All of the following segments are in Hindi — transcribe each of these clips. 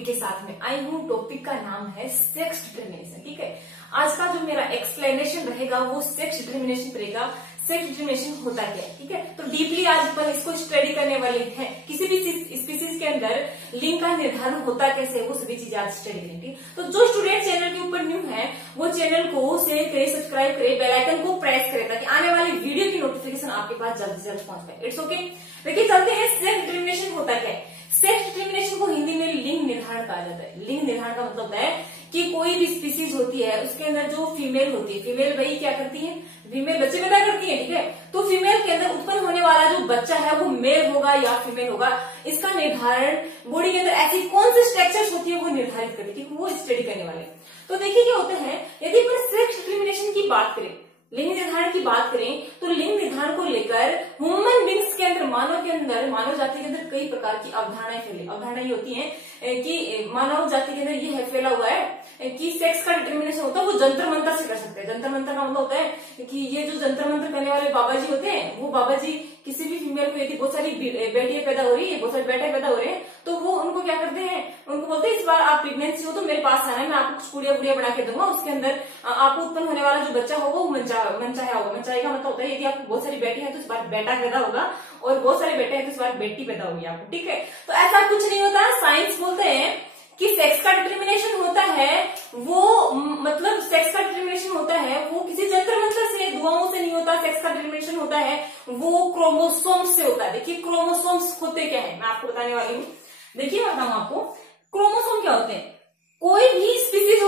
टॉपिक के साथ में आई हूँ। टॉपिक का नाम है सेक्स डिटर्मिनेशन। ठीक है, आज का जो मेरा एक्सप्लेनेशन रहेगा वो सेक्स डिटर्मिनेशन रहेगा। सेक्स डिटर्मिनेशन होता क्या है, ठीक है। तो डीपली आज अपन इसको स्टडी करने वाले हैं। किसी भी स्पीसीज के अंदर लिंग का निर्धारण होता कैसे, वो सभी चीजें आज स्टडी करेंगे। तो जो स्टूडेंट चैनल के ऊपर न्यू है वो चैनल को शेयर करे, सब्सक्राइब करे, बेल आइकन को प्रेस करे ताकि आने वाली वीडियो की नोटिफिकेशन आपके पास जल्द से जल्द पहुंच पाए। It's okay. देखिए चलते हैं, सेक्स डिटर्मिनेशन होता क्या है। सेक्स डिटर्मिनेशन को हिंदी में लिंग निर्धारण कहा जाता है। लिंग निर्धारण का मतलब है कि कोई भी स्पीसीज होती है उसके अंदर जो फीमेल होती है, फीमेल भाई क्या करती है, फीमेल बच्चे पैदा करती है, ठीक है। तो फीमेल के अंदर उत्पन्न होने वाला जो बच्चा है वो मेल होगा या फीमेल होगा, इसका निर्धारण बॉडी के अंदर ऐसी कौन सी स्ट्रक्चर्स होती है वो निर्धारित करती है, वो स्टडी करने वाले। तो देखिए क्या होता है, यदि अपन सेक्स डिटर्मिनेशन की बात करें, लिंग निर्धारण की बात करें, तो लिंग निर्धारण को लेकर ह्यूमन बींग्स के अंदर, मानव जाति के अंदर कई प्रकार की अवधारणाएं फैली। अवधारणाएं होती हैं कि मानव जाति के अंदर ये है फैला हुआ है कि सेक्स का डिटर्मिनेशन होता है वो जंतर मंतर से कर सकते हैं। जंतर मंतर का मतलब होता है कि ये जो जंतर मंतर करने वाले बाबा जी होते हैं, वो बाबा जी किसी भी फीमेल को, यदि बहुत सारी बेटियां पैदा हो रही है, बहुत सारे बेटे पैदा हो रहे हैं, तो वो उनको क्या करते हैं, उनको बोलते हैं इस बार आप प्रेगनेंसी हो तो मेरे पास आना है, मैं आपको कुछ पुड़िया बना के दूंगा, उसके अंदर आपको उत्पन्न होने वाला जो बच्चा होगा वो मनचाहा होगा। मनचाहे का मतलब होता है यदि आपको बहुत सारी बेटी है तो इस बार बेटा पैदा होगा, और बहुत सारे बेटे हैं तो इस बार बेटी पैदा होगी आपको, ठीक है। तो ऐसा कुछ नहीं होता। साइंस बोलते हैं कि सेक्स का डिटर्मिनेशन होता है वो, मतलब सेक्स का डिटर्मिनेशन होता है वो किसी जंतर मंतर से, दुआओं से नहीं होता। सेक्स का डिटर्मिनेशन होता है वो क्रोमोसोम्स से होता है। देखिए क्रोमोसोम्स होते क्या है, मैं आपको बताने वाली हूँ। देखिए मैं बताऊं आपको, क्रोमोसोम क्या होते हैं। कोई भी स्पीसीज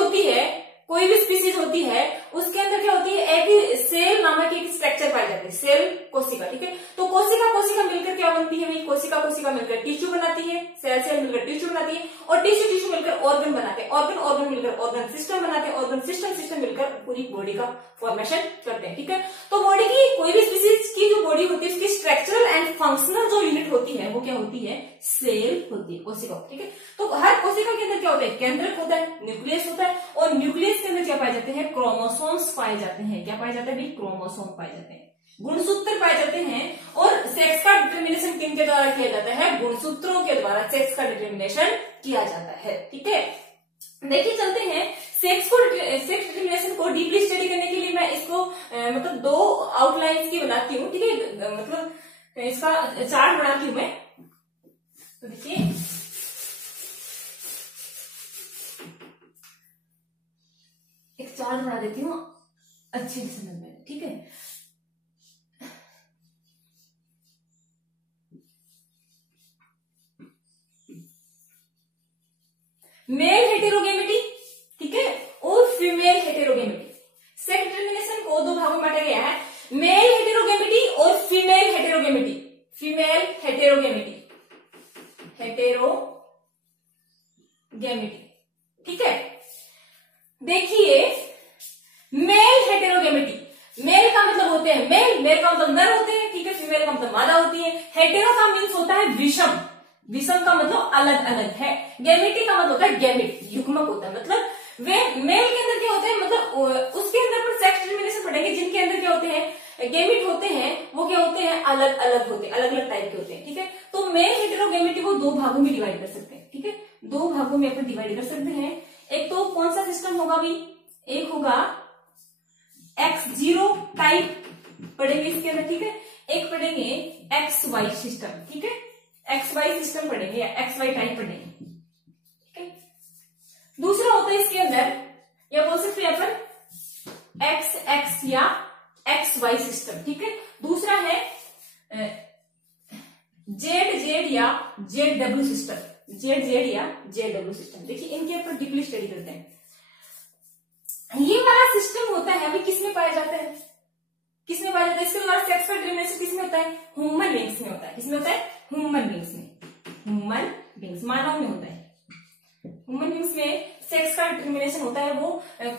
होती है उसके अंदर क्या होती है, एक सेल नामक एक स्ट्रक्चर पाई जाती है, सेल कोशिका, ठीक है। तो कोशिका मिलकर क्या बनती है भाई, कोशिका मिलकर टिश्यू बनाती है, सेल मिलकर टिश्यू बनाती है, और टिश्यू मिलकर ऑर्गन बनाते हैं, ऑर्गन मिलकर ऑर्गन सिस्टम बनाते हैं, ऑर्गन सिस्टम मिलकर पूरी बॉडी का फॉर्मेशन करते हैं, ठीक है। तो बॉडी की, कोई भी स्पीसीज की जो बॉडी होती है उसकी स्ट्रक्चरल एंड फंक्शनल जो यूनिट होती है वो क्या होती है, सेल होती है, कोशिका, ठीक है। तो हर कोशिका के अंदर क्या होता है, केंद्रक होता है, न्यूक्लियस होता है, और न्यूक्लियस के अंदर क्या पाए जाते हैं, क्रोमोसोम्स पाए जाते हैं। क्या पाए जाते हैं भाई, क्रोमोसोम पाए जाते हैं, गुणसूत्र पाए जाते हैं। और सेक्स का डिटर्मिनेशन किनके द्वारा किया जाता है, गुणसूत्रों के द्वारा सेक्स का डिटर्मिनेशन किया जाता है, ठीक है। देखिए चलते हैं, सेक्स डिटर्मिनेशन को डीपली स्टडी करने के लिए मैं इसको मतलब दो आउटलाइंस की बनाती हूँ, ठीक है। मतलब इसका चार्ट बनाती हूँ मैं। तो देखिए एक चार्ट बना देती हूँ अच्छे से समझ में, ठीक है। मेल हेटेरोगेमिटी, ठीक है, और फीमेल हेटेरोगेमिटी। सेक्स डिटर्मिनेशन को दो भागों में बांटा गया है, मेल हेटेरोगेमिटी और फीमेल हेटेरोगेमिटी। फीमेल हेटेरोगेमिटी, ठीक है। देखिए मेल हेटेरोगेमिटी, मेल का मतलब होते हैं मेल का मतलब नर होते हैं, ठीक है। फीमेल का मतलब मादा होती है। हेटेरो का मीन्स होता है विषम का मतलब अलग अलग है। गैमेटी का मतलब होता है गैमेट, युग्मक होता है। मतलब वे मेल के अंदर क्या होते हैं, मतलब उसके अंदर पर सेक्स डिटर्मिनेशन पढ़ेंगे जिनके अंदर क्या होते हैं, गैमेट होते हैं, वो क्या होते हैं, अलग अलग टाइप के होते हैं, ठीक है। तो मेल हेटेरोगेमिटी को दो भागों में डिवाइड कर सकते हैं, ठीक है। दो भागों में अपन डिवाइड कर सकते हैं। एक तो कौन सा सिस्टम होगा भी, एक होगा X0 टाइप पढ़ेंगे इसके अंदर, ठीक है। एक पढ़ेंगे XY सिस्टम, ठीक है। XY सिस्टम पढ़ेंगे या XY टाइप पढ़ेंगे, ठीक है। दूसरा होता है इसके अंदर, या बोल सकते हैं अपन XX या XY सिस्टम, ठीक है। दूसरा है ZZ या ZW सिस्टम, ZZ या ZW सिस्टम। देखिए इनके ऊपर डीपली स्टडी करते हैं। ये वाला सिस्टम होता है अभी किसमें पाया जाता है, इसके द्वारा सेक्स का डिटर्मिनेशन किसमें होता है, ह्यूमन बींग्स में होता है। किसमें होता है, ह्यूमन बींग्स, मानव में होता है। ह्यूमन बींग्स में सेक्स का डिटर्मिनेशन होता है वो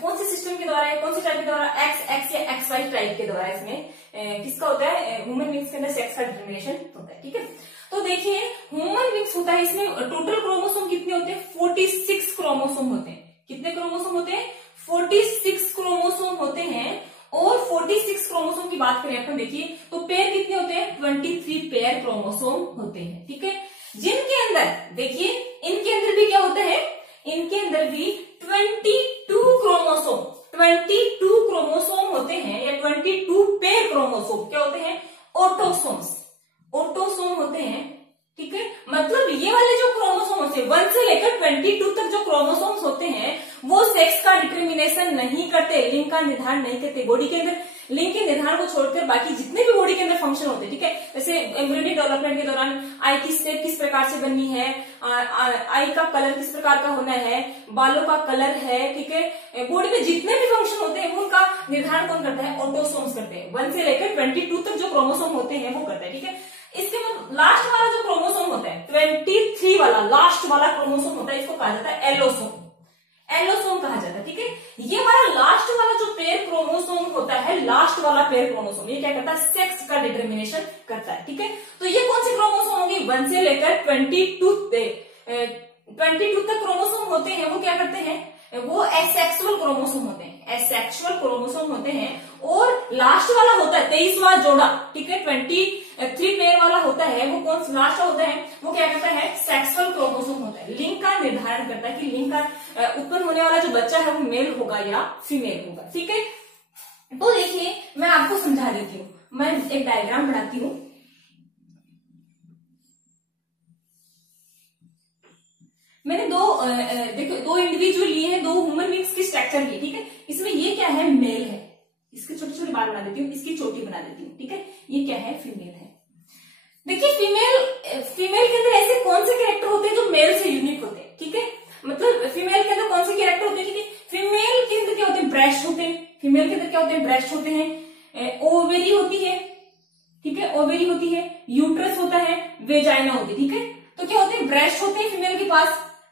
कौन से सिस्टम के द्वारा है, कौन से टाइप के द्वारा, XX या XY टाइप के द्वारा। इसमें किसका होता है, ह्यूमन बींग्स के अंदर सेक्स का डिटर्मिनेशन होता है, ठीक है। तो देखिए ह्यूमन बींग्स होता है, इसमें टोटल क्रोमोसोम कितने होते हैं, 46 क्रोमोसोम होते हैं। कितने क्रोमोसोम होते हैं, 46 क्रोमोसोम होते हैं। और 46 क्रोमोसोम की बात करें अपन, देखिए तो पेयर कितने होते हैं, 23 पेयर क्रोमोसोम होते हैं, ठीक है। जिनके अंदर देखिए इनके अंदर भी क्या होता है, इनके अंदर भी 22 क्रोमोसोम होते हैं, या 22 पेयर क्रोमोसोम क्या होते हैं, ऑटोसोम होते हैं। ठीक है, मतलब ये वाले जो क्रोमोसोम होते हैं 1 से लेकर 22 तक जो क्रोमोसोम्स होते हैं वो सेक्स का डिटर्मिनेशन नहीं करते, लिंग का निर्धारण नहीं करते। बॉडी के अंदर लिंग के निर्धारण को छोड़कर बाकी जितने भी बॉडी के अंदर फंक्शन होते हैं, ठीक है, जैसे एम्ब्रियोनिक डेवलपमेंट के दौरान आई की शेप किस प्रकार से बननी है, आई का कलर किस प्रकार का होना है, बालों का कलर है, ठीक है, बॉडी में जितने भी फंक्शन होते हैं उनका निर्धारण कौन करता है, ऑटोसोम्स करते हैं। 1 से लेकर 22 तक जो क्रोमोसोम होते हैं वो करते हैं। ठीक है, इसके बाद लास्ट वाला जो क्रोमोसोम होता है 23 वाला लास्ट वाला क्रोमोसोम होता है, इसको कहा जाता है एलोसोम कहा जाता है। ठीक है, ये वाला लास्ट वाला जो पेयर क्रोमोसोम होता है, लास्ट वाला पेयर क्रोमोसोम ये क्या करता है, सेक्स का डिटर्मिनेशन करता है। ठीक है, तो ये कौन सी क्रोमोसोम होगी, 1 से लेकर 22 तक क्रोमोसोम होते हैं, वो क्या करते हैं, वो एसेक्सुअल क्रोमोसोम होते हैं, एसेक्सुअल क्रोमोसोम होते हैं। और लास्ट वाला होता है 23वां जोड़ा, ठीक है, 23 पेयर वाला होता है, वो कौन सा लास्ट होता है, वो क्या करता है, सेक्सुअल क्रोमोसोम होता है, लिंग का निर्धारण करता है कि लिंग का उत्पन्न होने वाला जो बच्चा है वो मेल होगा या फीमेल होगा। ठीक है, तो देखिए मैं आपको समझा देती हूँ, मैं एक डायग्राम बनाती हूँ। मैंने दो इंडिविजुअल लिए हैं, 2 ह्यूमन बींग्स की स्ट्रक्चर ली। ठीक है, इसमें ये क्या है, मेल है, इसके छोटे छोटे बाल बना देती हूँ, इसकी चोटी बना देती हूँ। ठीक है, ये क्या है, फीमेल है। देखिए फीमेल के अंदर ऐसे कौन से कैरेक्टर होते हैं जो मेल से यूनिक होते हैं। ठीक है, मतलब फीमेल के अंदर कौन से कैरेक्टर होते हैं, ठीक है, फीमेल के अंदर क्या होते हैं, ब्रेस्ट होते हैं, फीमेल के अंदर क्या होते हैं, ब्रेस्ट होते हैं, ओवेरी होती है, ठीक है, ओवेरी होती है, यूट्रस होता है, वेजाइना होती है। ठीक है, तो क्या होते हैं, ब्रेस्ट होते हैं, फीमेल के पास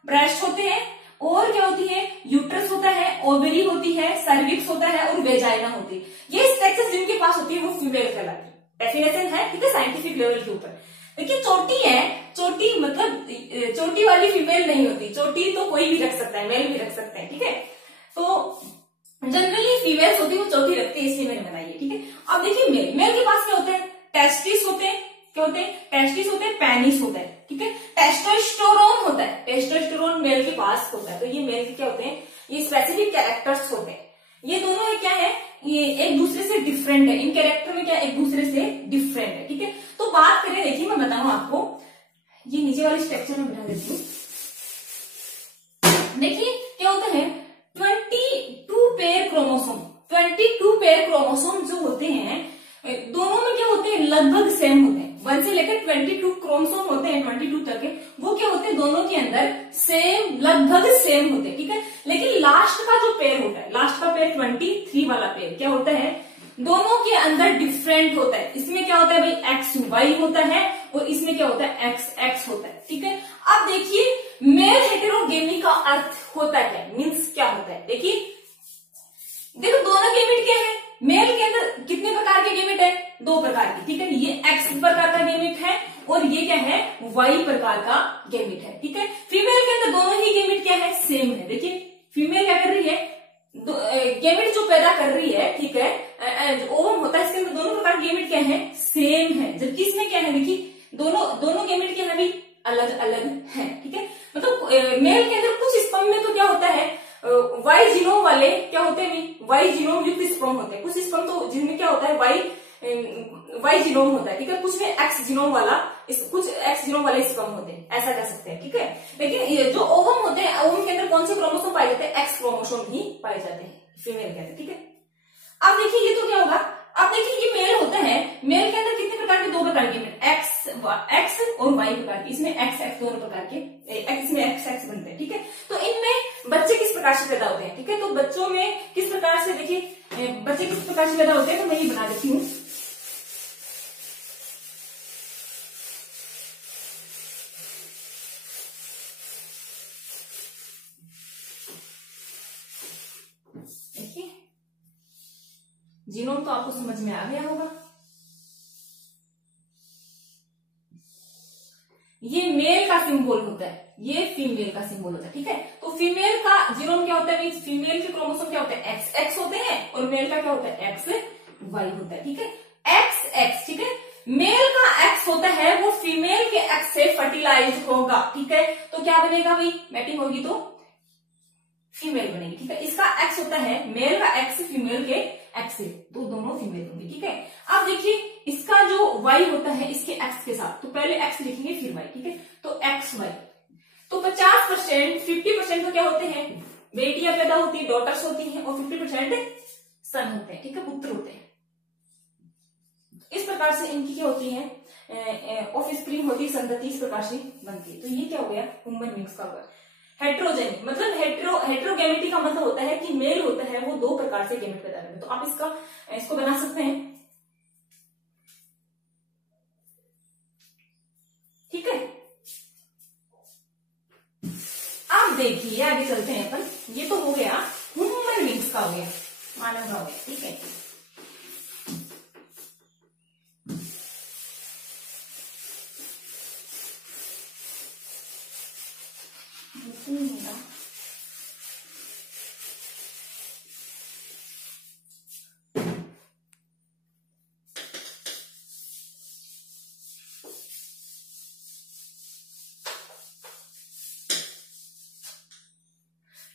ब्रेस्ट होते हैं, और क्या होती है, यूट्रस होता है, ओवेरी होती है, सर्विक्स होता है और वेजाइना होती है। ये स्ट्रक्चर्स जिनके पास होती है वो फीमेल कहलाती है। डेफिनेशन है, ठीक है, साइंटिफिक लेवल के ऊपर। देखिए चोटी है, चोटी मतलब चोटी वाली फीमेल नहीं होती, चोटी तो कोई भी रख सकता है, मेल भी रख सकते हैं। ठीक है, तो जनरली फीमेल्स होती है वो चोटी रखती है, इसलिए मैंने बनाई है। ठीक है, अब देखिए मेल के पास क्या होते हैं, टेस्टिस होते हैं, क्या होते हैं, टेस्टिस होते हैं, पेनिस होता है। ठीक है, टेस्टोस्टेरोन होता है, टेस्टोस्टेरोन मेल के पास होता है। तो ये मेल के क्या होते हैं, ये स्पेसिफिक कैरेक्टर्स होते हैं। ये दोनों क्या है, ये एक दूसरे से डिफरेंट है, इन कैरेक्टर में क्या एक दूसरे से डिफरेंट है। ठीक है, तो बात करें, देखिए मैं बताऊं आपको, ये नीचे वाली स्ट्रक्चर में बना देती हूँ। देखिए क्या होता है, 22 पेयर क्रोमोसोम जो होते हैं दोनों में क्या होते हैं, लगभग सेम होते हैं। 1 से लेकर 22 क्रोमोसोम होते हैं, 22 तक के, वो क्या होते हैं, दोनों के अंदर सेम, लगभग सेम होते हैं। ठीक है, लेकिन लास्ट का जो पेयर होता है, लास्ट का पेयर 23 वाला पेयर क्या होता है, दोनों के अंदर डिफरेंट होता है। इसमें क्या होता है भाई, एक्स वाई होता है, और इसमें क्या होता है, एक्स एक्स होता है। ठीक है, अब देखिए मेल हेटेरोगेमी का अर्थ होता है, मीन्स क्या होता है। देखिए देखो दोनों गेमिट क्या है, मेल के अंदर कितने प्रकार के गेमिट है, 2 प्रकार के। ठीक है, ये एक्स प्रकार का गेमिट है और ये क्या है, वाई प्रकार का गेमिट है। ठीक है, फीमेल के अंदर दोनों ही गेमिट क्या है, सेम है। देखिए फीमेल क्या कर रही है, गेमिट जो पैदा कर रही है, ठीक है, ओवम होता है, इसके अंदर दोनों प्रकार के गेमिट क्या है, सेम है। जबकि इसमें क्या है, देखिए दोनों गेमिट क्या है भी अलग अलग है। ठीक है, मतलब मेल के अंदर कुछ स्पर्म में तो क्या होता है, वाई जीनोम वाले क्या होते हैं, वाई जीनोम युक्त स्पर्म होते हैं। कुछ स्पर्म तो जिनमें क्या होता है, वाई जीनोम होता है। ठीक है, कुछ में एक्स जीनोम वाला, कुछ एक्स जीनोम वाले स्पर्म होते हैं, ऐसा कर सकते हैं। ठीक है, लेकिन ये जो ओवम होते हैं, ओवम के अंदर कौन से क्रोमोसोम पाए जाते हैं, एक्स क्रोमोसोम ही पाए जाते हैं, फीमेल के अंदर। ठीक है, अब देखिए ये तो क्या होगा, अब देखिए ये मेल होता है, मेल के अंदर कितने प्रकार के, 2 प्रकार के, एक्स और वाई प्रकार के। इसमें एक्स एक्स दोनों प्रकार के, इसमें एक्स एक्स बनते हैं। ठीक है, तो इनमें बच्चे किस प्रकार से पैदा होते हैं। ठीक है, तो बच्चों में किस प्रकार से, देखिए बच्चे किस प्रकार से पैदा होते हैं, तो मैं ये बना देती हूँ। देखिए जीनोम तो आपको समझ में आ गया होगा, ये मेल का सिंबल होता है, ये फीमेल का सिंबल होता है। ठीक है, तो फीमेल का जीनोम क्या होता है, फीमेल के क्रोमोसोम क्या होते हैं, एक्स एक्स होते हैं, और मेल का क्या होता है, एक्स वाई होता है। ठीक है, एक्स एक्स, ठीक है, मेल का एक्स होता है वो फीमेल के एक्स से फर्टिलाइज होगा। ठीक है, तो क्या बनेगा भाई, मैटिंग होगी तो फीमेल बनेगी, ठीक है। इसका एक्स होता है मेल का एक्स फीमेल के एक्स से, तो दोनों फीमेल होंगे, ठीक है। अब देखिए इसका जो वाई होता है इसके एक्स के साथ, तो पहले एक्स लिखेंगे फिर वाई, ठीक है। तो एक्स वाई, तो 50% 50% तो क्या होते हैं, बेटियां पैदा होती है, डॉटर्स होती हैं, और 50% सन होते हैं, ठीक है, पुत्र होते हैं। इस प्रकार से इनकी क्या होती है, ऑफ स्प्रिंग होती है, संतति इस प्रकार से बनती है। तो ये क्या हो गया, ह्यूमन बींग्स का हुआ। हेट्रोजेनी मतलब हेट्रोगेमिटी का मतलब होता है कि मेल होता है वो 2 प्रकार से गेमेट पैदा करते हैं। तो आप इसको बना सकते हैं, ठीक है। अब देखिए आगे चलते हैं अपन, ये तो हो गया ह्यूमन बींग्स का हो गया, मानव का हो गया, ठीक है।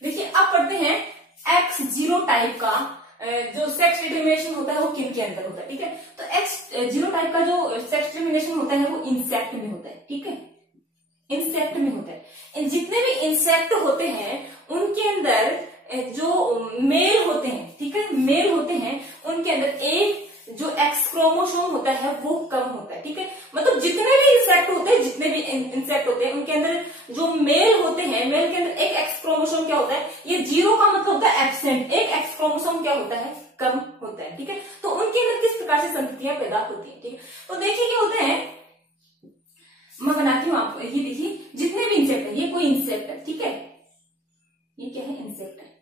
देखिए अब पढ़ते हैं एक्स जीरो टाइप का जो सेक्स डिटर्मिनेशन होता है वो किन के अंदर होता है, ठीक है। तो एक्स जीरो टाइप का जो सेक्स डिटर्मिनेशन होता है वो इंसेक्ट में होता है, ठीक है, इंसेक्ट में होता है। जितने भी इंसेक्ट होते हैं उनके अंदर जो मेल होते हैं, ठीक है, मेल होते हैं, उनके अंदर एक जो एक्स क्रोमोसोम होता है वो कम होता है, ठीक है। मतलब जितने भी इंसेक्ट होते हैं, जितने भी इंसेक्ट होते हैं उनके अंदर जो मेल होते हैं, मेल के अंदर एक एक्स क्रोमोसोम क्या होता है, ये जीरो का मतलब होता है एब्सेंट, एक एक्स क्रोमोसोम क्या होता है, कम होता है, ठीक है। तो उनके अंदर किस प्रकार से संततियां पैदा होती है, ठीक है। तो देखिए क्या होता है, मैं बनाती हूँ आपको, ये देखिए जितने भी इंसेक्ट है, ये कोई इंसेक्ट है, ठीक है, ये क्या है, इंसेक्ट है,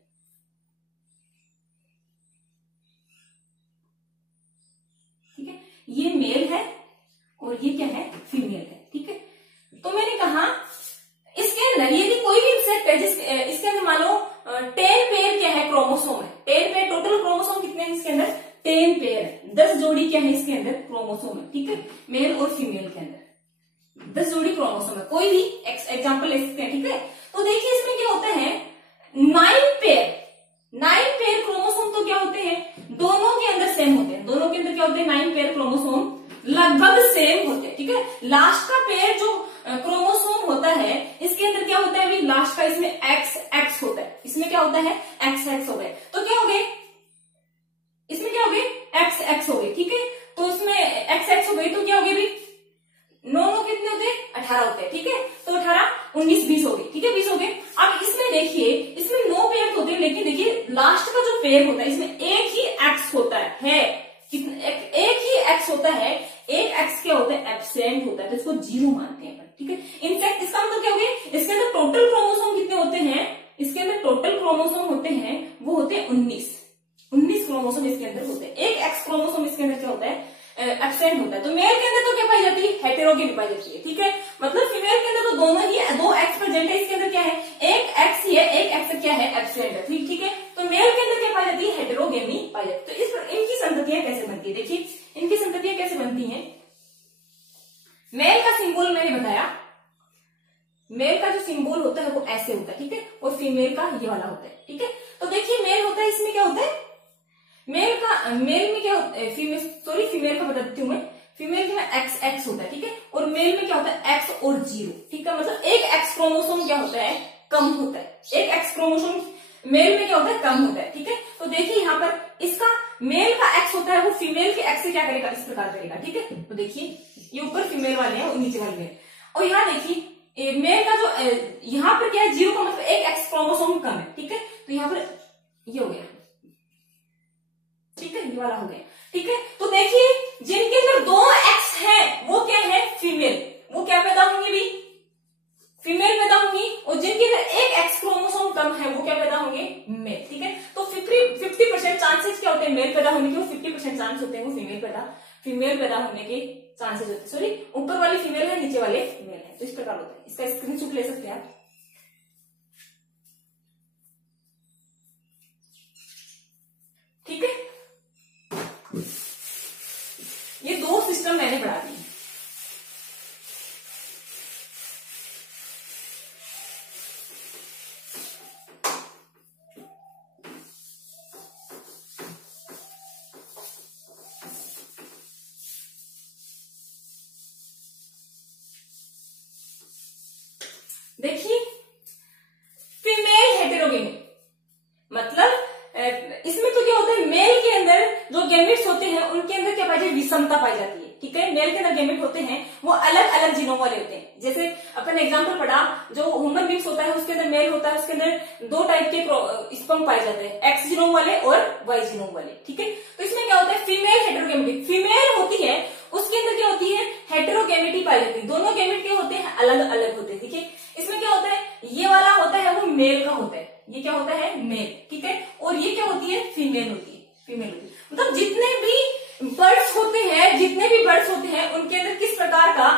ठीक है, ये मेल है और ये क्या है, फीमेल है, ठीक है। तो मैंने कहा इसके अंदर यदि कोई भी इंसेक्ट है इसके अंदर मान लो 10 पेयर क्या है, क्रोमोसोम है, 10 पेयर, टोटल क्रोमोसोम कितने हैं इसके अंदर, 10 पेयर है, 10 जोड़ी क्या है इसके अंदर क्रोमोसोम है, ठीक है, मेल और फीमेल के अंदर 10 जोड़ी क्रोमोसोम है, कोई भी एग्जाम्पल ले सकते हैं, ठीक है। तो देखिए इसमें क्या होता है, 9 पेयर क्रोमोसोम तो क्या होते हैं, दोनों के अंदर सेम होते हैं, दोनों के अंदर क्या होते हैं, 9 पेयर क्रोमोसोम लगभग सेम होते हैं, ठीक है। लास्ट का पेयर जो क्रोमोसोम होता है इसके अंदर क्या होता है, अभी लास्ट का इसमें एक्स होता है, इसमें क्या होता है, एक्स हो गए, तो क्या हो गए, इसमें क्या हो गए, एक्स हो गए, ठीक है। तो इसमें एक्स हो गई तो क्या हो गई, अभी 9 कितने होते हैं, 18 होते हैं, ठीक है। तो 18 19 20 हो गए, ठीक है, 20 हो गए। अब इसमें देखिए इसमें 9 पेयर होते हैं, लेकिन देखिए लास्ट का जो पेयर होता है इसमें एक ही एक्स होता है, एक ही एक्स होता है, एक एक्स क्या होता है, एब्सेंट होता है, तो इसको जीरो मानते हैं, ठीक है। इनफैक्ट इसका मतलब क्या हो गया, इसके अंदर टोटल क्रोमोसोम कितने होते हैं, इसके अंदर टोटल क्रोमोसोम होते हैं वो होते हैं 19 क्रोमोसोम इसके अंदर होते हैं, एक एक्स क्रोमोसोम इसके अंदर क्या होता है, एब्सेंट होता है। तो मेल के अंदर तो क्या पाई जाती है, हेटेरोगेमी पाई जाती है, ठीक है। मतलब फीमेल के अंदर तो दोनों ही 2 एक्स प्रेजेंट है, इसके अंदर क्या है, एक एक्स ही है, एक एक्स क्या है, एब्सेंट है, ठीक है। तो मेल के अंदर क्या पाई जाती है, हेटेरोगेमी पाई जाती है। तो इस पर इनकी संततियां कैसे बनती है, देखिए इनकी संततियां कैसे बनती है। मेल का सिंबल मैंने बताया, मेल का जो सिंबल होता है वो ऐसे होता है, ठीक है, और फीमेल का ये वाला होता है, ठीक है। तो देखिए मेल होता है, इसमें क्या होता है, मेल में क्या होता है, फीमेल का बता देती हूँ मैं, फीमेल में एक्स होता है, ठीक है, और मेल में क्या होता है, एक्स और 0, ठीक है। मतलब एक एक्स क्रोमोसोम क्या होता है, कम होता है, एक एक्स क्रोमोसोम मेल में क्या होता है, कम होता है, ठीक है। तो देखिए यहाँ पर इसका मेल का एक्स होता है वो फीमेल के एक्स से क्या करेगा, इस प्रकार करेगा, ठीक है। तो देखिए ये ऊपर फीमेल वाले हैं और नीचे वाले मेल, और यहाँ देखिए मेल का जो यहाँ पर क्या है, 0 का मतलब एक एक्स क्रोमोसोम कम है, ठीक है। तो यहाँ पर ये हो गया, ठीक है, ये वाला हो गया, ठीक है। तो देखिए जिनके अंदर 2 एक्स है वो क्या है, फीमेल, वो क्या पैदा होंगी भी, फीमेल पैदा होंगी, और जिनके अंदर एक एक्स क्रोमोसोम कम है वो क्या पैदा होंगे, मेल, ठीक है। तो 50% चांसेस क्या होते हैं मेल पैदा होने के, और 50% चांस होते हैं वो फीमेल पैदा होने के चांसेस होते हैं। सॉरी, ऊपर वाली फीमेल है, नीचे वाले मेल है, तो इस प्रकार होता है। इसका स्क्रीनशॉट ले सकते हैं आप, ठीक है। ये 2 सिस्टम मैंने बढ़ा दिए, विषमता पाई जाती है, ठीक है। मेल के अंदर गैमेट होते हैं वो अलग अलग जीनोम वाले होते हैं। जैसे अपन एग्जांपल पढ़ा, जो ह्यूमन बींग्स होता है उसके अंदर मेल होता है, उसके अंदर 2 टाइप के स्पर्म पाए जाते हैं, एक्स जीनोम वाले और वाई जीनोम वाले, ठीक है। तो इसमें क्या होता है, फीमेल हेटेरोगैमेटिक, फीमेल होती है उसके अंदर क्या होती है, हेटेरोगैमेटी पाई जाती है। दोनों गैमेट के होते हैं अलग अलग होते हैं, ठीक है। इसमें क्या होता है, ये वाला होता है वो मेल का होता है, ये क्या होता है, मेल, ठीक है। और ये क्या होती है, फीमेल होती है, फीमेल होती है। मतलब जितने भी बर्ड्स होते हैं उनके अंदर किस प्रकार का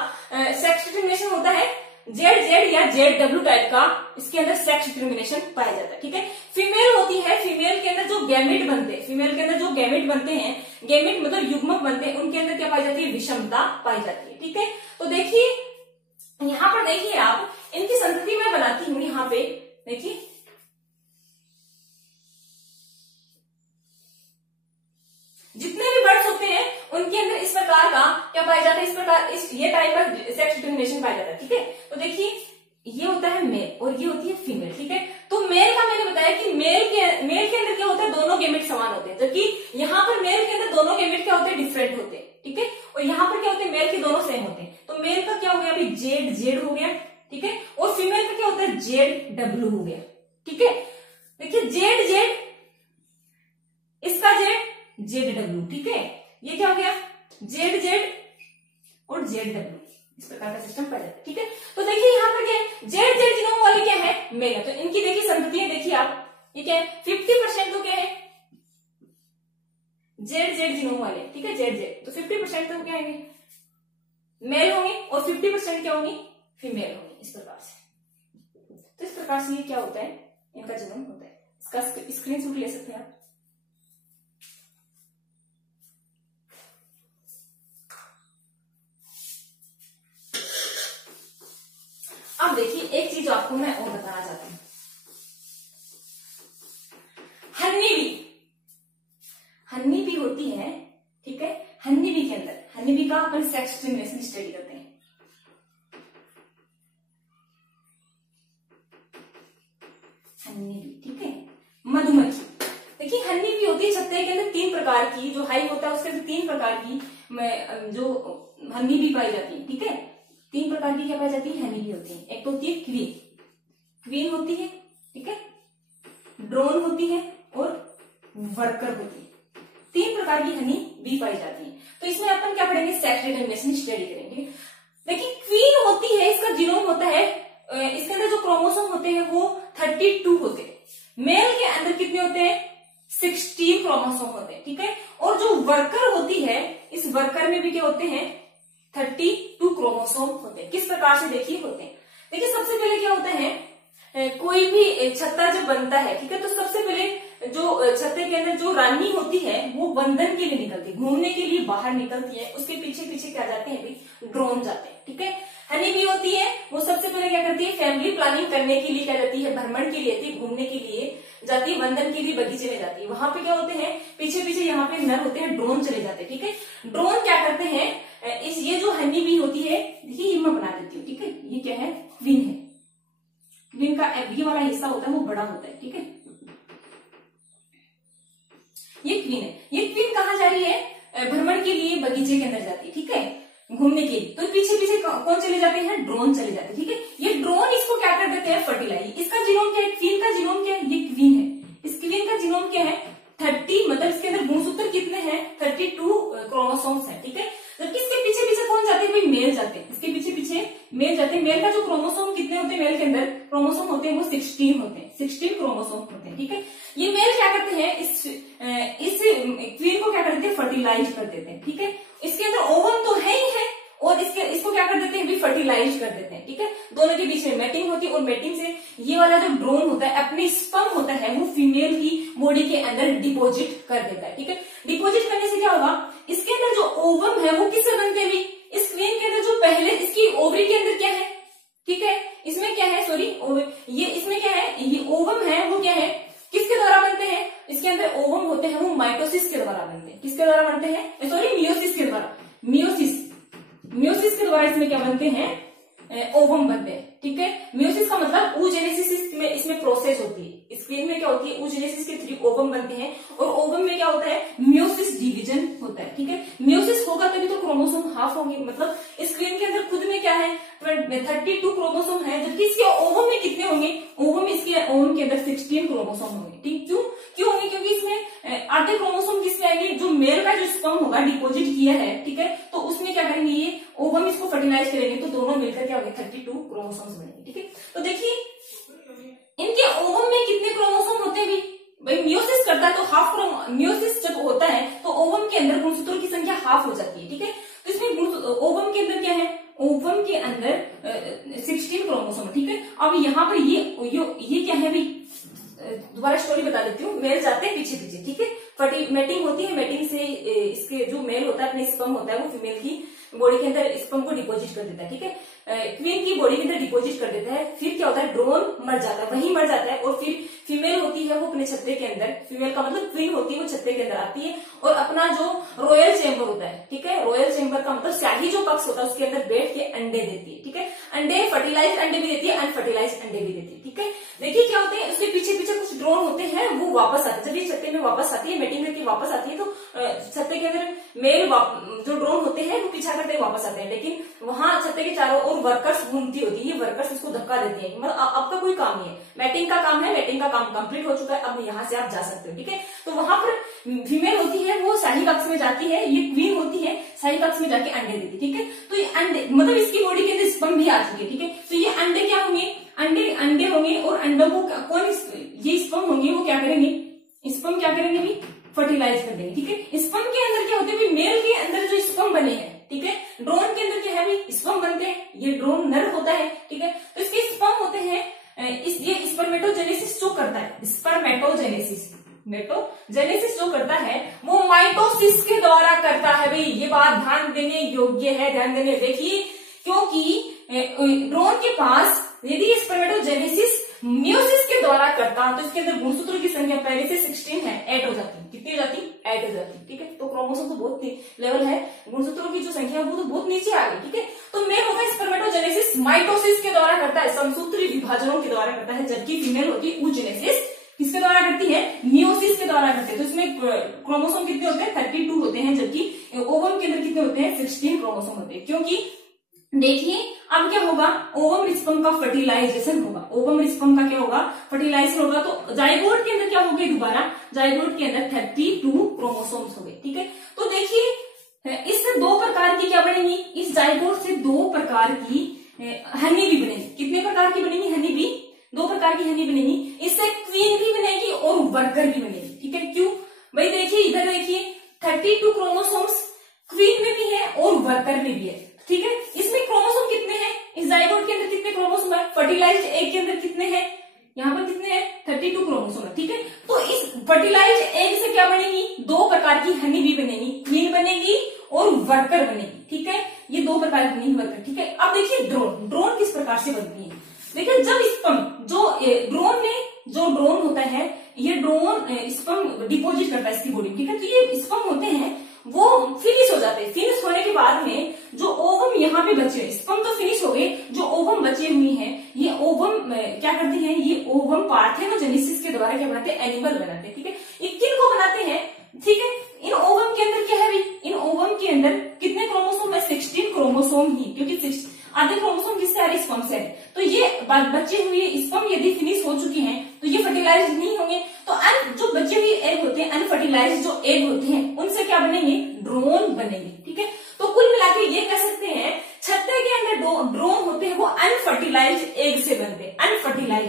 सेक्स डिटरमिनेशन होता है, जेड जेड या जेड डब्ल्यू टाइप का इसके अंदर सेक्स डिटरमिनेशन पाया जाता है, ठीक है। फीमेल होती है, फीमेल के अंदर जो गैमेट बनते हैं, फीमेल के अंदर जो गैमेट बनते हैं, गैमेट मतलब युग्मक बनते हैं, उनके अंदर क्या पाई जाती है, विषमता पाई जाती है, ठीक है। तो देखिए यहाँ पर देखिए आप, इनकी संतति मैं बनाती हूं, यहाँ पे देखिए जितने भी बर्ड्स होते हैं उनके अंदर इस प्रकार का क्या पाया जाता है, इस प्रकार ये टाइप का सेक्स डिटरमिनेशन पाया जाता है, ठीक है। तो देखिए ये होता है मेल और ये होती है फीमेल, ठीक है। तो मेल का मैंने बताया कि मेल के अंदर क्या होता है, दोनों गैमेट समान होते हैं, जबकि यहाँ पर मेल के अंदर दोनों गैमेट क्या होते हैं, डिफरेंट होते हैं, ठीक है। और यहाँ पर क्या होते हैं, मेल के दोनों सेम होते हैं। तो मेल का क्या हो गया अभी, जेड जेड हो गया, ठीक है। और फीमेल का क्या होता है, जेड डब्ल्यू हो गया, ठीक है। देखिए जेड जेड, इसका जेड जेड डब्ल्यू, ठीक है। ये क्या हो गया, जेड जेड और जेड डब्ल्यू, इस प्रकार का सिस्टम पाया जाता है, ठीक है। तो देखिए यहाँ पर क्या है, जेड जेड जीनोम वाले क्या है, मेल है। तो इनकी देखिए संततियां देखिए आप, ये क्या है, 50% तो क्या है जेड जेड जीनोम वाले, ठीक है, जेड जेड। तो 50% तो क्या होंगे, मेल होंगे और 50% क्या होंगी, फीमेल होंगी, इस प्रकार से। तो इस प्रकार से ये क्या होता है, इनका जीनोम होता है। इसका स्क्रीनशॉट ले सकते हैं आप। अब देखिए एक चीज आपको मैं और बताना चाहती हूँ, हनी बी होती है, ठीक है। हनी बी के अंदर, हनी बी का अपन सेक्स डिटरमिनेशन स्टडी करते हैं। हनी बी, ठीक है, मधुमक्खी। देखिए हनी बी होती है छत्ते के अंदर 3 प्रकार की, जो हाई होता है उसके अंदर 3 प्रकार की जो हनी बी पाई जाती है, ठीक है। 3 प्रकार की क्या पाई जाती है, हनी बी होती है। एक तो होती है क्वीन, क्वीन होती है, ठीक है, ड्रोन होती है और वर्कर होती है। 3 प्रकार की हनी बी पाई जाती है। तो इसमें अपन क्या पढ़ेंगे, सेक्स डिटरमिनेशन स्टडी करेंगे। देखिए क्वीन होती है, इसका जीनोम होता है, इसके अंदर जो क्रोमोसोम होते हैं वो 32 होते हैं। मेल के अंदर कितने होते हैं, 16 क्रोमोसोम होते हैं, ठीक है। और जो वर्कर होती है, इस वर्कर में भी क्या होते हैं, 32 क्रोमोसोम होते हैं। किस प्रकार से देखिए होते हैं, देखिए सबसे पहले क्या होता है, कोई भी छत्ता जब बनता है, ठीक है, तो सबसे पहले जो छत्ते के अंदर जो रानी होती है वो बंधन के लिए निकलती है, घूमने के लिए बाहर निकलती है, उसके पीछे पीछे क्या जाते हैं भी, ड्रोन जाते हैं, ठीक है। हनी बी होती है, वो सबसे पहले क्या करती है, फैमिली प्लानिंग करने के लिए क्या जाती है, भ्रमण के लिए, घूमने के लिए जाती है, बंधन के लिए बगीचे में जाती है। वहां पे क्या होते हैं, पीछे पीछे यहाँ पे नर होते हैं, ड्रोन चले जाते हैं, ठीक है। ड्रोन क्या करते हैं, ये जो हनी बी होती है, देखिए ये मैं बना देती हूँ, ठीक है। ये क्या है, क्वीन है, क्वीन का ये वाला हिस्सा होता है वो बड़ा होता है, ठीक है। ये क्वीन है, ये क्वीन कहाँ जा रही है, भ्रमण के लिए बगीचे के अंदर जाती है, ठीक है, घूमने के लिए। तो पीछे पीछे कौन चले जाते हैं, ड्रोन चले जाते हैं, ठीक है। ये ड्रोन इसको क्या कर देते हैं, फर्टिलाइज। इसका जीनोम क्या है, क्वीन का जीनोम क्या है, ये क्वीन है, इस क्वीन का जीनोम क्या है, 30, मतलब इसके अंदर गुणसूत्र कितने हैं, 32 क्रोमोसोम्स है, ठीक है। जबकि इसके पीछे पीछे कौन जाते हैं भाई, मेल जाते हैं, इसके पीछे पीछे मेल जाते हैं। मेल का जो क्रोमोसोम कितने होते हैं, मेल के अंदर क्रोमोसोम होते हैं वो 16 होते हैं, 16 क्रोमोसोम होते हैं, ठीक है। ये मेल क्या करते हैं, इस क्वीन को क्या करते हैं, फर्टिलाइज कर देते हैं, ठीक है। इसके अंदर ओवम तो है ही है, और इसको क्या कर देते हैं भी, फर्टिलाइज कर देते हैं, ठीक है। दोनों के बीच में मैटिंग होती है, और मैटिंग से ये वाला जो ड्रोन होता है, अपने स्पर्म होता है वो फीमेल की बॉडी के अंदर डिपोजिट कर देता है, ठीक है। डिपोजिट करने से क्या होगा, इसके अंदर जो ओवम है वो किससे बनते हैं भी, इस क्वीन के अंदर जो पहले इसकी ओवरी के अंदर क्या है, ठीक है, इसमें क्या है, सॉरी ये इसमें क्या है, ये ओवम है वो क्या है, किसके द्वारा बनते हैं, इसके अंदर ओवम होते हैं वो माइटोसिस के द्वारा बनते हैं। किसके द्वारा बनते हैं, सॉरी मियोसिस के द्वारा, मियोसिस के द्वारा इसमें क्या बनते हैं, ओवम बनते हैं, ठीक है। मियोसिस का मतलब oogenesis इसमें प्रोसेस होती है। स्क्रीन में क्या होती है, oogenesis के थ्रू ओवम बनते हैं, और ओवम में क्या होता है, मियोसिस डिवीजन होता है। होता है, ठीक है। मियोसिस होगा तभी तो क्रोमोसोम हाफ होंगे, मतलब स्क्रीन के अंदर खुद में क्या है 32 क्रोमोसोम है, जबकि इसके ओवम में कितने होंगे, ओवम के अंदर 16 क्रोमोसोम होंगे, ठीक। क्यों होंगे, क्योंकि इसमें आधे क्रोमोसोम किसमें आएंगे, जो मेल का जो स्पर्म होगा डिपोजिट किया है, ठीक है, तो उसमें क्या करेंगे, ये ओवम इसको फर्टिलाइज करेंगे, तो दोनों मिलकर क्या होंगे 32 क्रोमोसोम्स बनेंगे, ठीक है। तो देखिए इनके ओवम में कितने क्रोमोसोम होते हैं भाई मियोसिस करता है तो मियोसिस जब होता है तो ओवम के अंदर गुणसूत्रों की संख्या हाफ हो जाती है, ठीक है। तो इसमें ओवम के अंदर क्या है, ओवम के अंदर 16 क्रोमोसोम, ठीक है। अब यहाँ पर ये क्या है भाई, दोबारा स्टोरी बता देती हूँ। मेल जाते हैं पीछे पीछे, ठीक है, मेटिंग होती है, मेटिंग से इसके जो मेल होता है अपने स्पर्म होता है वो फीमेल की बॉडी के अंदर स्पर्म को डिपोजिट कर देता है, ठीक है, क्वीन की बॉडी के अंदर डिपोजिट कर देता है। फिर क्या होता है, ड्रोन मर जाता है, वही मर जाता है, और फिर फीमेल होती है वो अपने छत्ते के अंदर, फीमेल का मतलब क्वीन होती है वो छत्ते के अंदर आती है और अपना जो रॉयल चेम्बर होता है, ठीक है, रॉयल चेम्बर का मतलब शाही जो कक्ष होता है उसके अंदर बैठ के अंडे देती है, ठीक है। अंडे फर्टिलाइज अंडे भी देती है, अनफर्टिलाइज अंडे भी देती है, ठीक है। देखिए क्या होते हैं, उसके पीछे पीछे कुछ ड्रोन होते हैं, वो वापस आते हैं। जब ये छत्ते में वापस आती है, मेटिंग करके वापस आती है, तो छत्ते के अंदर मेल जो ड्रोन होते हैं वो पीछा करते वापस आते हैं, लेकिन वहां छत्ते के चारों ओर वर्कर्स घूमती होती है, ये वर्कर्स इसको धक्का देती है, मतलब अब का कोई काम नहीं है, मैटिंग का काम है, मैटिंग का काम कंप्लीट हो चुका है, अब यहाँ से आप जा सकते हो, ठीक है। तो वहां पर फीमेल होती है वो शाही कक्ष में जाती है, ये क्वीन होती है शाही कक्ष में जाके अंडे देती है, ठीक है। तो ये अंडे मतलब इसकी बॉडी के अंदर स्पर्म भी आ चुकी है, ठीक है। तो ये अंडे क्या होंगे, अंडे होंगे, और अंडों को कौन, ये स्पर्म होंगे वो क्या करेंगे, स्पर्म क्या करेंगे भी फर्टिलाइज कर देंगे, ठीक है। स्पर्म के अंदर क्या होते हैं, मेल के अंदर जो स्पर्म बने हैं, ठीक है, ड्रोन के अंदर क्या है भी स्पर्म बनते हैं, ये ड्रोन नर होता है, ठीक है। तो इसके स्पर्म होते हैं, ये स्पर्मेटोजेनेसिस जो करता है, मेटोजेनेसिस जो करता है वो माइटोसिस के द्वारा करता है भाई, ये बात ध्यान देने योग्य है, ध्यान देने देखिए, क्योंकि ड्रोन के पास यदि स्पर्मेटोजेनेसिस मियोसिस के द्वारा करता तो इसके अंदर गुणसूत्रों की संख्या पहले से 16 है, 8 हो जाती, कितनी हो जाती, 8 हो जाती, ठीक है। तो क्रोमोसोम तो बहुत लेवल है, गुणसूत्रों की जो संख्या है वो तो बहुत नीचे आ गई, ठीक है। तो मेल होता है स्पर्मेटोजेनेसिस माइटोसिस के द्वारा करता है, समसूत्री विभाजनों के द्वारा करता है, जबकि फीमेल होती है oogenesis किसके द्वारा करती है, मियोसिस के द्वारा करते हैं। तो इसमें क्रोमोसोम कितने होते हैं, 32 होते हैं, जबकि ओवम के अंदर कितने होते हैं, 16 क्रोमोसोम होते हैं। क्योंकि देखिए अब क्या होगा, ओवम स्पर्म का फर्टिलाइजेशन होगा, ओवम स्पर्म का क्या होगा, फर्टिलाइजेशन होगा। तो जाइगोट के अंदर क्या हो गई, दोबारा जाइगोट के अंदर 32 क्रोमोसोम्स हो गए, ठीक है। तो देखिए इससे 2 प्रकार की क्या बनेगी, इस जाइगोट से 2 प्रकार की हनी भी बनेगी। कितने प्रकार की बनेगी, हनी भी 2 प्रकार की हनी बनेगी, इससे क्वीन भी बनेगी और वर्कर भी बनेगी, ठीक है। क्यों भाई, देखिए इधर देखिए 32 क्रोमोसोम्स क्वीन में भी है और वर्कर में भी है, ठीक है। इसमें क्रोमोसोम कितने हैं, इस जाइगोट के अंदर कितने क्रोमोसोम है, फर्टिलाइज्ड एग के अंदर कितने हैं, यहाँ पर कितने हैं, 32 क्रोमोसोम है, ठीक है। तो इस फर्टिलाइज्ड एग से क्या बनेगी, 2 प्रकार की हनी भी बनेगी, क्वीन बनेगी और वर्कर बनेगी, ठीक है। ये 2 प्रकार की बनेगी, वर्कर, ठीक है। अब देखिए ड्रोन किस प्रकार से बनती है। देखिए जब स्पर्म जो ड्रोन होता है, ये ड्रोन स्पर्म डिपोजिट करता है इसकी बॉडी में, ठीक है। तो ये स्पर्म होते हैं वो फिनिश हो जाते हैं, फिनिश होने के बाद में जो ओवम यहाँ पे बचे हैं, स्पर्म तो फिनिश हो गए, जो ओवम बचे हुई हैं, ये ओवम क्या करते हैं, ये ओवम पार्थेनोजेनेसिस के द्वारा क्या बनाते हैं, एनिमल बनाते हैं, ठीक है। ये किन को बनाते हैं, ठीक है। इन ओवम के अंदर क्या है भी, इन ओवम के अंदर कितने क्रोमोसोम है, 16 क्रोमोसोम ही, क्योंकि आधे क्रोमोसोम किससे आ रहे, स्पर्म से। तो ये बचे हुए स्पर्म यदि फिनिश हो चुके हैं तो ये फर्टिलाइज नहीं होंगे, तो जो बचे हुए एग होते हैं, अनफर्टिलाइज जो एग होते हैं, उनसे क्या बनेंगे, ड्रोन बनेंगे, ठीक है। तो कुल मिलाकर ये कह सकते हैं छत्ते के अंदर ड्रोन होते हैं वो अनफर्टिलाइज एग से बनते हैं, अनफर्टिलाइज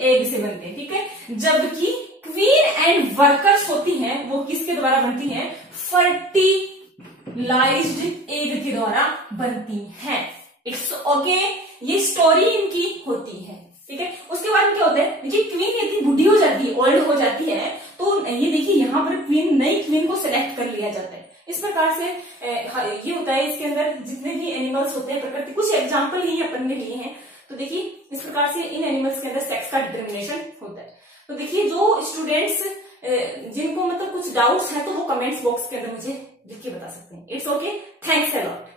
एग से बनते हैं, ठीक है। जबकि क्वीन एंड वर्कर्स होती हैं वो किसके द्वारा बनती हैं, फर्टिलाइज्ड एग के द्वारा बनती हैं। इट्स ओके, ये स्टोरी इनकी होती है, ठीक है। उसके बाद क्या होता है, देखिए क्वीन इतनी बुढ़ी हो जाती है, ओल्ड हो जाती है, तो ये देखिए यहाँ पर नई क्वीन को सिलेक्ट कर लिया जाता है। इस प्रकार से ये होता है, इसके अंदर जितने भी एनिमल्स होते हैं, प्रकृति कुछ एग्जाम्पल ही अपन ने लिए हैं। तो देखिए इस प्रकार से इन एनिमल्स के अंदर सेक्स का डिटर्मिनेशन होता है। तो देखिए जो स्टूडेंट्स जिनको मतलब कुछ डाउट्स है तो वो कमेंट्स बॉक्स के अंदर मुझे लिख के बता सकते हैं। It's okay, thanks a lot.